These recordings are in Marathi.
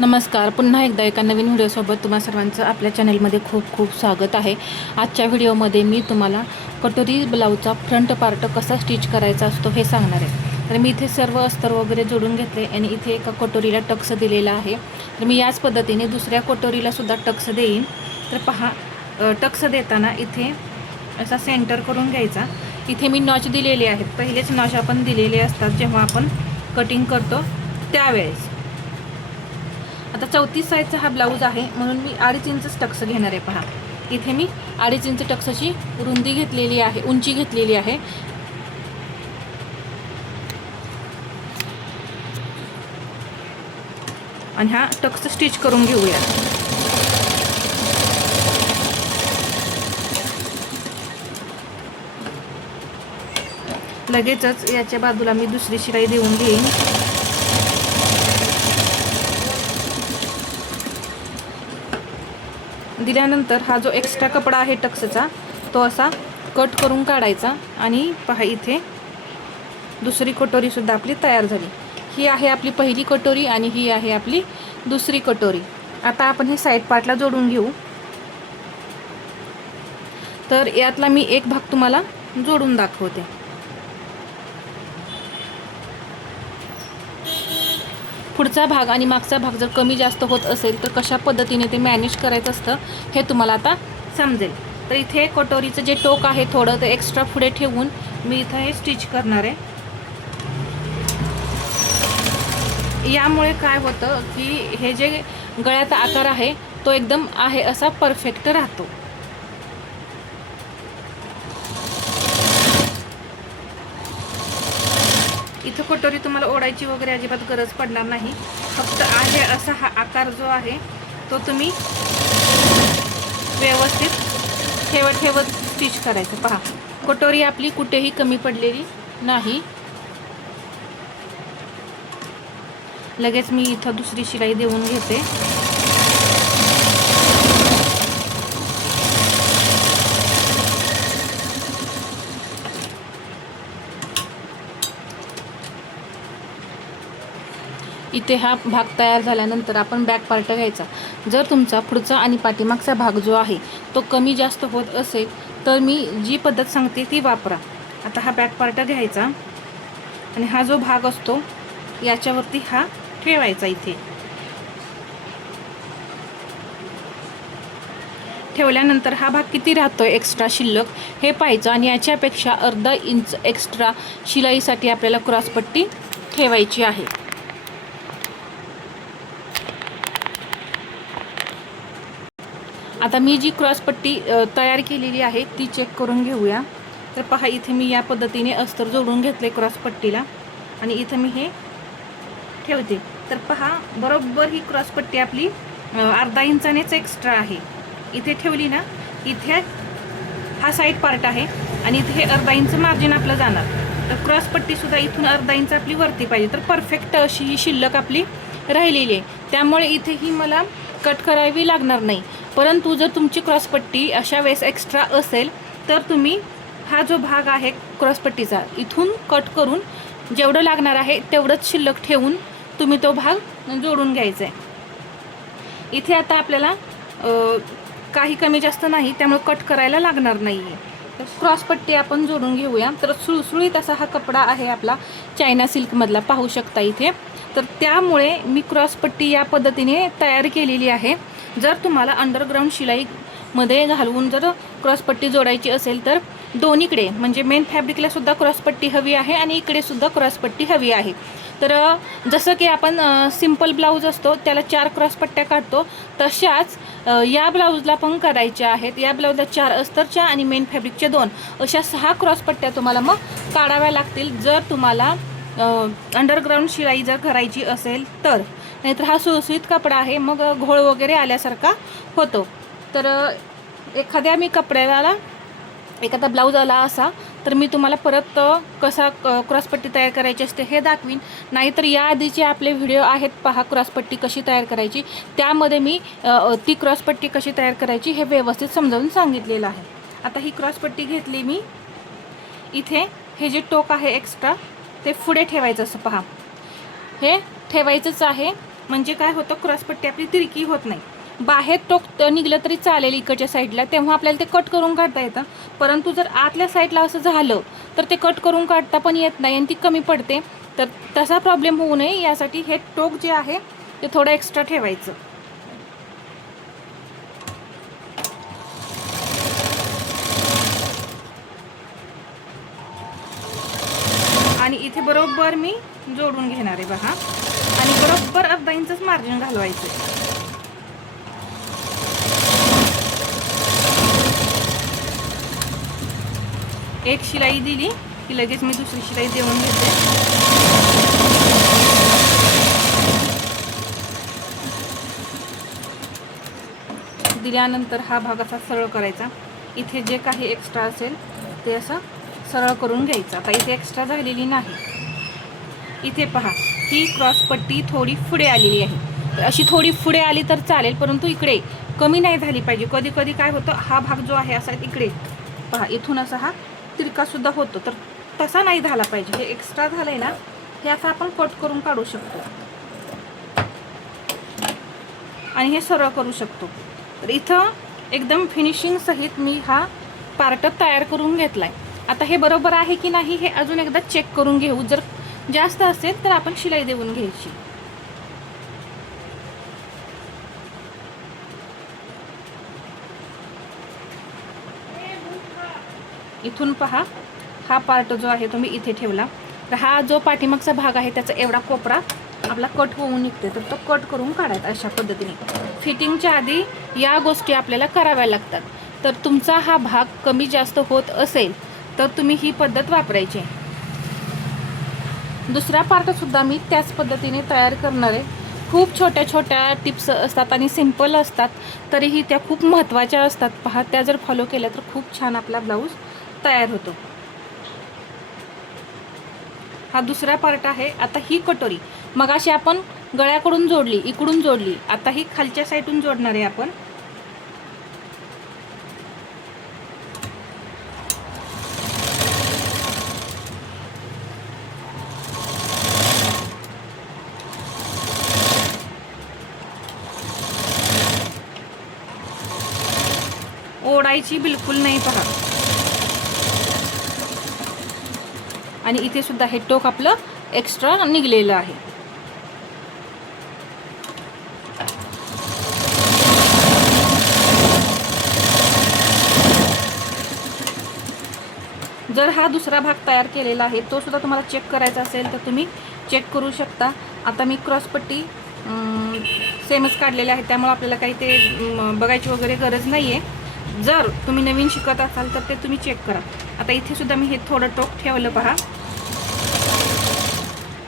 नमस्कार. पुन्हा एकदा एका नवीन व्हिडिओसोबत तुम्हा सर्वांचं आपल्या चॅनलमध्ये खूप खूप स्वागत आहे. आजच्या व्हिडिओमध्ये मी तुम्हाला कटोरी ब्लाऊजचा फ्रंट पार्ट कसा स्टिच करायचा असतो हे सांगणार आहे. तर मी इथे सर्व अस्तर वगैरे जोडून घेतले आणि इथे एका कटोरीला टक्स दिलेला आहे. तर मी याच पद्धतीने दुसऱ्या कटोरीलासुद्धा टक्स देईन. तर पहा, टक्स देताना इथे असा सेंटर करून घ्यायचा. इथे मी नॉच दिलेले आहेत. पहिलेच नॉच आपण दिलेले असतात जेव्हा आपण कटिंग करतो त्यावेळेस. आता 34 साईजचा हा ब्लाऊज आहे म्हणून मी 2.5 इंच टक्स घेणार आहे. पहा, इथे मी 2.5 इंच टक्सची रुंदी घेतलेली आहे, उंची घेतलेली आहे. आणि हा टक्स स्टिच करून घेऊया. लगेचच याच्या बाजूला मी दुसरी शिलाई देऊन घेईन. दिल्यानंतर हा जो एक्स्ट्रा कपडा आहे टक्सचा तो असा कट करून काढायचा. आणि पहा, इथे दुसरी कटोरीसुद्धा आपली तयार झाली. ही आहे आपली पहिली कटोरी आणि ही आहे आपली दुसरी कटोरी. आता आपण हे साईड पार्टला जोडून घेऊ. तर यातला मी एक भाग तुम्हाला जोडून दाखवते. पुढचा भाग आणि मागचा भाग जर कमी जास्त होत असेल तर कशा पद्धतीने ते मॅनेज करायचं असतं हे तुम्हाला आता समजेल. तर इथे कटोरीचं जे टोक आहे थोडं ते एक्स्ट्रा पुढे ठेवून मी इथं हे स्टिच करणार आहे. यामुळे काय होतं की हे जे गळ्याचा आकार आहे तो एकदम आहे असा परफेक्ट राहतो. इथं कटोरी तुम्हाला ओढायची वगैरे अजिबात गरज पडणार नाही. फक्त आहे असा हा आकार जो आहे तो तुम्ही व्यवस्थित ठेवत स्टिच करायचं. पहा, कटोरी आपली कुठेही कमी पडलेली नाही. लगेच मी इथं दुसरी शिलाई देऊन घेते. इथे हा भाग तयार झाल्यानंतर आपण बॅक पार्ट घ्यायचा. जर तुमचा पुढचा आणि पाठीमागचा भाग जो आहे तो कमी जास्त होत असेल तर मी जी पद्धत सांगते ती वापरा. आता हा बॅक पार्ट घ्यायचा आणि हा जो भाग असतो याच्यावरती हा ठेवायचा. इथे ठेवल्यानंतर हा भाग किती राहतोय एक्स्ट्रा शिल्लक हे पाहायचं आणि याच्यापेक्षा अर्धा इंच एक्स्ट्रा शिलाईसाठी आपल्याला क्रॉसपट्टी ठेवायची आहे. आता मी जी क्रॉसपट्टी तयार केलेली आहे ती चेक करून घेऊया. तर पहा, इथे मी या पद्धतीने अस्तर जोडून घेतले क्रॉसपट्टीला आणि इथं मी हे ठेवते. तर पहा, बरोबर ही क्रॉसपट्टी आपली अर्धा इंचानेच एक्स्ट्रा आहे. इथे ठेवली ना, इथे हा साईड पार्ट आहे आणि इथे हे अर्धा इंच मार्जिन आपलं जाणार. तर क्रॉसपट्टीसुद्धा इथून अर्धा इंच आपली वरती पाहिजे. तर परफेक्ट अशी ही शिल्लक आपली राहिलेली आहे. त्यामुळे इथेही मला कट करावी लागणार नाही. परंतु जर तुमची क्रॉसपट्टी अशा वेळेस एक्स्ट्रा असेल तर तुम्ही हा जो भाग आहे क्रॉसपट्टीचा इथून कट करून जेवढं लागणार आहे तेवढंच शिल्लक ठेवून तुम्ही तो भाग जोडून घ्यायचा आहे. इथे आता आपल्याला काही कमी जास्त नाही, त्यामुळे कट करायला लागणार नाही आहे. तर क्रॉसपट्टी आपण जोडून घेऊया. तर सुळसुळीत असा हा कपडा आहे आपला चायना सिल्कमधला, पाहू शकता इथे. तर त्यामुळे मी क्रॉसपट्टी या पद्धतीने तयार केलेली आहे. जर तुम्हाला अंडरग्राऊंड शिलाईमध्ये घालवून जर क्रॉसपट्टी जोडायची असेल तर दोन्हीकडे म्हणजे मेन फॅब्रिकला सुद्धा क्रॉसपट्टी हवी आहे आणि इकडे सुद्धा क्रॉसपट्टी हवी आहे. तर जसं की आपण सिंपल ब्लाऊज असतो त्याला 4 क्रॉसपट्ट्या काढतो तशाच या ब्लाऊजला पण करायच्या आहेत. या ब्लाऊजला 4 अस्तरच्या आणि मेन फॅब्रिकच्या 2 अशा 6 क्रॉसपट्ट्या तुम्हाला मग काढाव्या लागतील जर तुम्हाला अंडरग्राऊंड शिलाई जर करायची असेल तर. नाहीतर हा सुळसुळीत कपडा आहे, मग घोळ वगैरे आल्यासारखा होतो. तर एखाद्या मी कपड्याला एखादा ब्लाऊज आला असा तर मी तुम्हाला परत कसा क्रॉसपट्टी तयार करायची असते हे दाखवीन. नाहीतर या आधीचे आपले व्हिडिओ आहेत पहा, क्रॉसपट्टी कशी तयार करायची, त्यामध्ये मी ती क्रॉसपट्टी कशी तयार करायची हे व्यवस्थित समजावून सांगितलेलं आहे. आता ही क्रॉसपट्टी घेतली मी. इथे हे जे टोक आहे एक्स्ट्रा ते पुढे ठेवायचं असं पहा, हे ठेवायचंच आहे. म्हणजे काय होतं, क्रॉसपट्टी आपली तिरकी होत नाही. बाहेर टोक निघलं तरी चालेल इकडच्या साईडला, तेव्हा आपल्याला ते कट करून काढता येतं. परंतु जर आतल्या साईडला असं झालं तर ते कट करून काढता पण येत नाही आणि ती कमी पडते. तर तसा प्रॉब्लेम होऊ नये यासाठी हे टोक जे आहे ते थोडं एक्स्ट्रा ठेवायचं. आणि इथे बरोबर मी जोडून घेणार आहे बघा. आणि बरोबर अर्धा इंचच मार्जिन घालवायचं. एक शिलाई दिली की लगेच मी दुसरी शिलाई देऊन घेते. दिल्यानंतर हा भाग असा सरळ करायचा. इथे जे काही एक्स्ट्रा असेल ते असं सरळ करून घ्यायचं. आता इथे एक्स्ट्रा झालेली नाही. इथे पहा, ही क्रॉसपट्टी थोडी पुढे आलेली आहे. तर अशी थोडी पुढे आली तर चालेल, परंतु इकडे कमी नाही झाली पाहिजे. कधी कधी काय होतं, हा भाग जो आहे असा इकडे पहा, इथून असा हा तिरकासुद्धा होतो. तर तसा नाही झाला पाहिजे. हे एक्स्ट्रा झालं आहे ना, हे असं आपण कट करून काढू शकतो आणि हे सरळ करू शकतो. तर इथं एकदम फिनिशिंग सहित मी हा पार्ट तयार करून घेतला आहे. आता हे बरोबर आहे की नाही हे अजून एकदा चेक करून घेऊ. जर जास्त असेल तर आपण शिलाई देऊन घ्यायची. इथून पहा, हा पार्ट जो आहे तो मी इथे ठेवला. तर हा जो पाठीमागचा भाग आहे त्याचा एवढा कोपरा आपला कट होऊन निघते. तर तो कट करून काढायचा अशा पद्धतीने. फिटिंगच्या आधी या गोष्टी आपल्याला कराव्या लागतात. तर तुमचा हा भाग कमी जास्त होत असेल तर तुम्ही ही पद्धत वापरायची. दुसरा पार्टसुद्धा मी त्याच पद्धतीने तयार करणार आहे. खूप छोट्या छोट्या टिप्स असतात आणि सिंपल असतात, तरीही त्या खूप महत्त्वाच्या असतात. पहा, त्या जर फॉलो केल्या तर खूप छान आपला ब्लाऊज तयार होतो. हा दुसरा पार्ट आहे. आता ही कटोरी मगाशी आपण गळ्याकडून जोडली, इकडून जोडली, आता ही खालच्या साईडून जोडणार आहे आपण. ओढायची बिलकुल नाही पहा. आणि इथे सुद्धा हे टोक आपलं एक्स्ट्रा निघलेलं आहे. जर हा दुसरा भाग तयार केलेला आहे तो सुद्धा तुम्हाला चेक करायचा असेल तर तुम्ही चेक करू शकता. आता मी क्रॉसपट्टी सेमच काढलेले आहे, त्यामुळे आपल्याला काही ते बघायची वगैरे गरज नाही आहे. जर तुम्ही नवीन शिकत असाल तर ते तुम्ही चेक करा. आता इथे सुद्धा मी हे थोडं टोक ठेवलं पहा.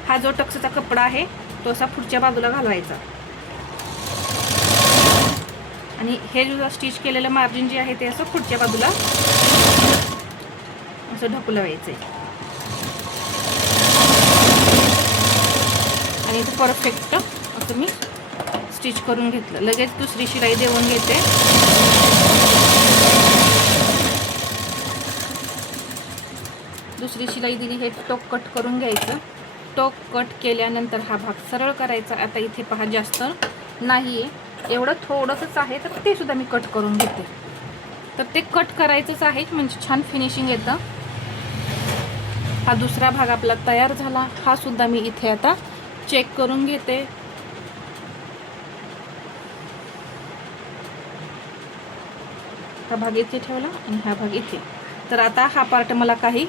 हा जो टक्सचा कपडा आहे तो असा पुढच्या बाजूला घालवायचा आणि हे जो स्टिच केलेलं मार्जिन जे आहे ते असं पुढच्या बाजूला असं ढकलवायचं आणि इथे परफेक्ट असं मी स्टिच करून घेतलं. लगेच दुसरी शिलाई देऊन घेते. दुसरी शिलाई दिली, हे टोक कट करून घ्यायचं. टोक कट केल्यानंतर हा भाग सरळ करायचा. आता इथे पहा, जास्त नाही आहे, एवढं थोडंसंच आहे, तर ते सुद्धा मी कट करून घेते. तर ते कट करायचंच आहे म्हणजे छान फिनिशिंग येतं. हा दुसरा भाग आपला तयार झाला. हा सुद्धा मी इथे आता चेक करून घेते. हा भाग इथे ठेवला आणि हा भाग इथे. तर आता हा पार्ट मला काही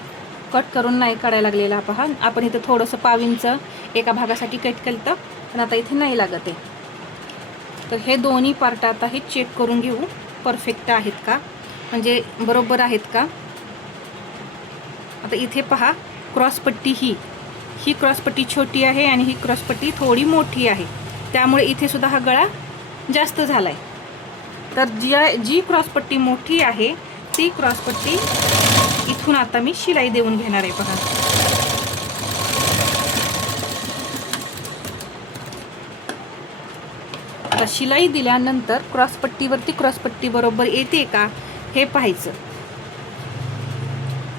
कट करून नाही काढायला लागलेला. पहा, आपण इथे थोडंसं पाविंच एका भागासाठी कट केलं पण आता इथे नाही लागत आहे. तर हे दोन्ही पार्ट आता हे चेक करून घेऊ, परफेक्ट आहेत का, म्हणजे बरोबर आहेत का. आता इथे पहा, क्रॉसपट्टी ही क्रॉसपट्टी छोटी आहे आणि ही क्रॉसपट्टी थोडी मोठी आहे, त्यामुळे इथे सुद्धा हा गळा जास्त झाला आहे. तर जी क्रॉसपट्टी मोठी आहे ती क्रॉसपट्टी इथून आता मी शिलाई देऊन घेणार आहे. पहा, आता शिलाई दिल्यानंतर क्रॉसपट्टीवरती क्रॉसपट्टी बरोबर येते का हे पाहायचं.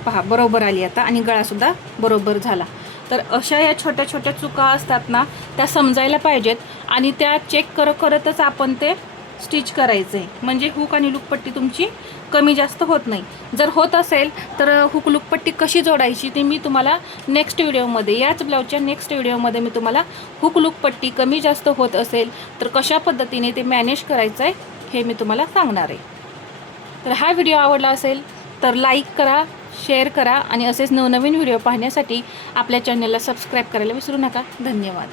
पहा, बरोबर आली आता आणि गळासुद्धा बरोबर झाला. तर अशा या छोट्या छोट्या चुका असतात ना, त्या समजायला पाहिजेत आणि त्या चेक करतच आपण ते स्टिच करायचं आहे, म्हणजे हुक आणि लूकपट्टी तुमची कमी जास्त होत नाही. जर होत असेल तर हुक लूकपट्टी कशी जोडायची ते मी तुम्हाला नेक्स्ट व्हिडिओमध्ये, याच ब्लाऊजच्या नेक्स्ट व्हिडिओमध्ये मी तुम्हाला हुक लूकपट्टी कमी जास्त होत असेल तर कशा पद्धतीने ते मॅनेज करायचं आहे हे मी तुम्हाला सांगणार आहे. तर हा व्हिडिओ आवडला असेल तर लाईक करा, शेअर करा आणि असेच नवनवीन व्हिडिओ पाहण्यासाठी आपल्या चॅनलला सबस्क्राईब करायला विसरू नका. धन्यवाद.